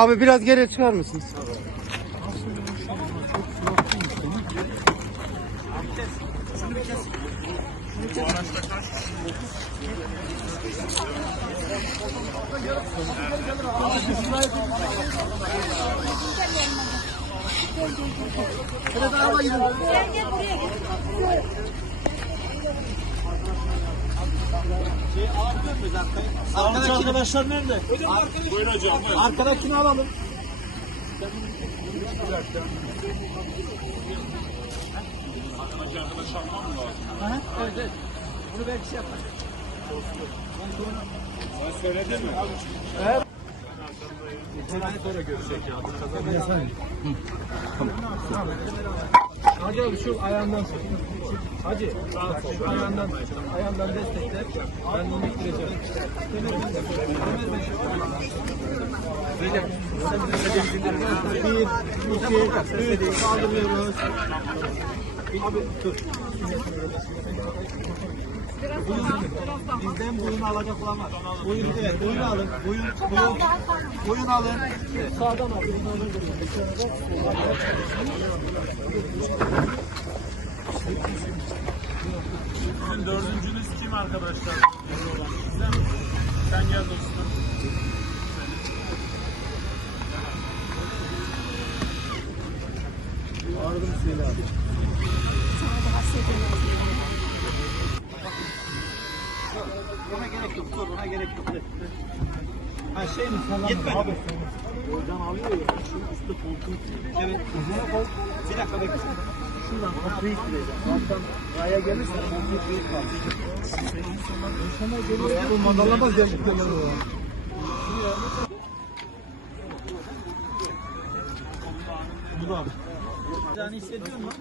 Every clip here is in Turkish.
Abi biraz geriye çıkar mısınız? Arkadaşlar nerede? Buyurun hocam. Buyurun. Arkadakini alalım. Arkadaş almam mı lazım? Evet, evet. Bunu belki şey yapar. Sen söyledin mi? Evet. Sonra görecek ya. Hacı abi şu ayağından tut. Hacı şu ayağından tut. Ayağından destekle. Ben bunu ittireceğim. Bir, iki, üç. Kaldırıyoruz. Abi dur. Bizden boyunu alacak olan var. Boyun, evet, boyunu alın. Boyun alın. Sağdan alın. Sizin dördüncünüz kim arkadaşlar? Sen gel dostum. Ağrıdım Hüseyin abi. Ona gerek yok. Dur, ona gerek yok. Ha şey mi? Yetmedi. Abi. Oradan alıyor ya. Şu üstte koltuğu. Evet. Bir dakika bekle. Şuradan koltuğu ittireceğim. Alttan raya gelirse koltuğu kıyıp kalır. İnsanlar geliyor. Bu madalamaz gerçekten o. Dur abi. Bacağını hissediyor musun?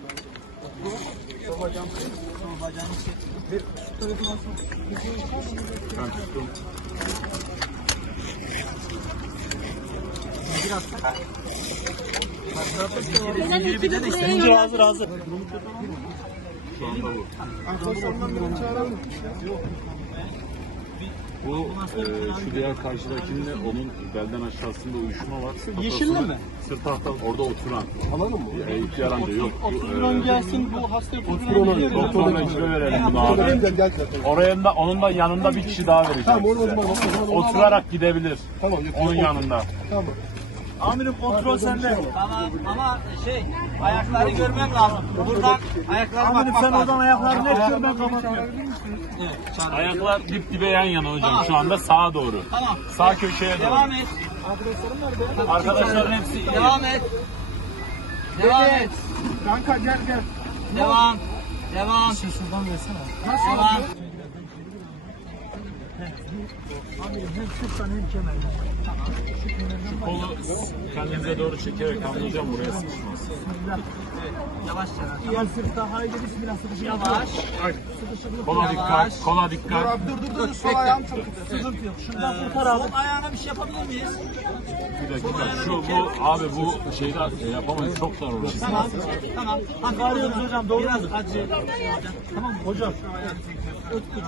Sol bacağını hissediyor. Bir şu tarafını alsın. Ben tuttum. Biraz tak. Hazır. Şu anda bu. Arkadaşlarından birini çağıralım. Bu şu diğer karşıdakinde onun belden aşağısında uyuşma var. Yeşilli mi? Sırt tahta orada oturan. Alalım mı? İhtiyar amca yok. 30 milyon gelsin bu hastaya 30 milyon. Doktoruna kilo verelim bunu abi. Oraya da onun da yanında bir kişi daha vereceğim. Tamam, onu size. o zaman. Oturarak gidebilir. Tamam. Onun yanında. Tamam. Amirim kontrol sende. Tamam ama ayakları görmem lazım. Buradan ayaklarına Amirim bakmak sen lazım. oradan ayaklarını net gör, ben kapatmıyorum. Ayaklar dip dibe yan yana hocam. Şu anda sağa doğru. Tamam. Sağ köşeye doğru. Devam et. Arkadaşların hepsi iyi. Devam et. Devam et. Kanka gel. Devam. Devam. Şuradan versene. Devam. Amirim hem sırttan hem kemerden. Kolu kendinize doğru çekerek anlayacağım buraya sıkışmaz. Yavaş yavaş. Diğer sırtta haydi bismillah sıkışık. Yavaş. Kola dikkat, kola dikkat. Dur. Sol ayağım çok güzel. Sıkıntı yok. Şuradan kurtar abi. Sol ayağına bir şey yapabilir miyiz? Bir dakika. Şu bu abi bu şeyde yapamayız. Çok dar orası. Tamam. Tamam. Arıyoruz hocam, doğru Biraz mu? acı. Tamam mı hocam? Ötkücü.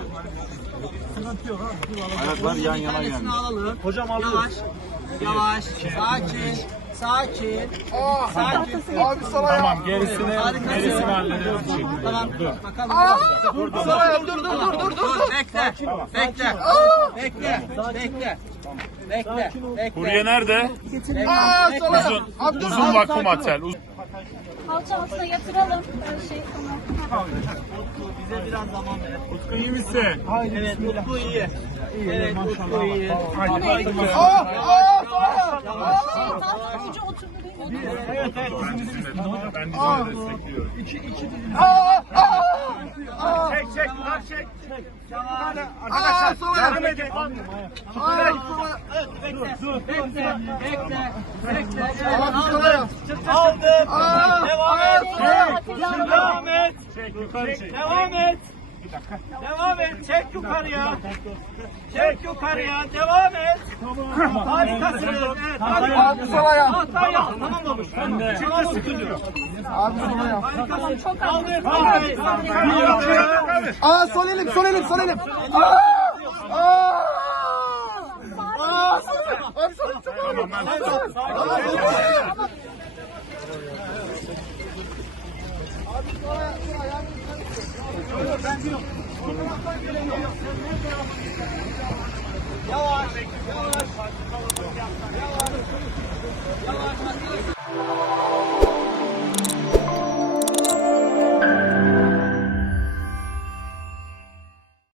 Sıkıntı yok abi. Dur alalım. Ayaklar yan yana Tanesini gelmiş. alalım. Hocam alıyoruz. Yavaş. Sakin. Sakin. Sakin. Tamam gerisini hallederiz. bir şekilde. Tamam. Dur. Bakalım. Dur. Bekle. Bekle. Kurye nerede? Uzun vakum atel. Kalça altına yatıralım. Her şey tamam. Bize biraz zaman ver. Utku iyi misin? Evet, Utku iyi. Evet, Utku iyi. Tam ucu oturdu değil mi? Evet. Ben dizimi destekliyorum. Çek. Arkadaşlar, yardım edin. Bekle. Aldım. Devam et. Çek yukarı çek. Devam et. Çek yukarıya. Devam et. Harikasın. Evet. Abi sol ayağım. Hatayı al. Tamam olmuş. Çıktı sıkıntı yok. Abi sol ayağım. Harikasın. Çok aldım. Sol elim. Abi sol elim çok Yavaş.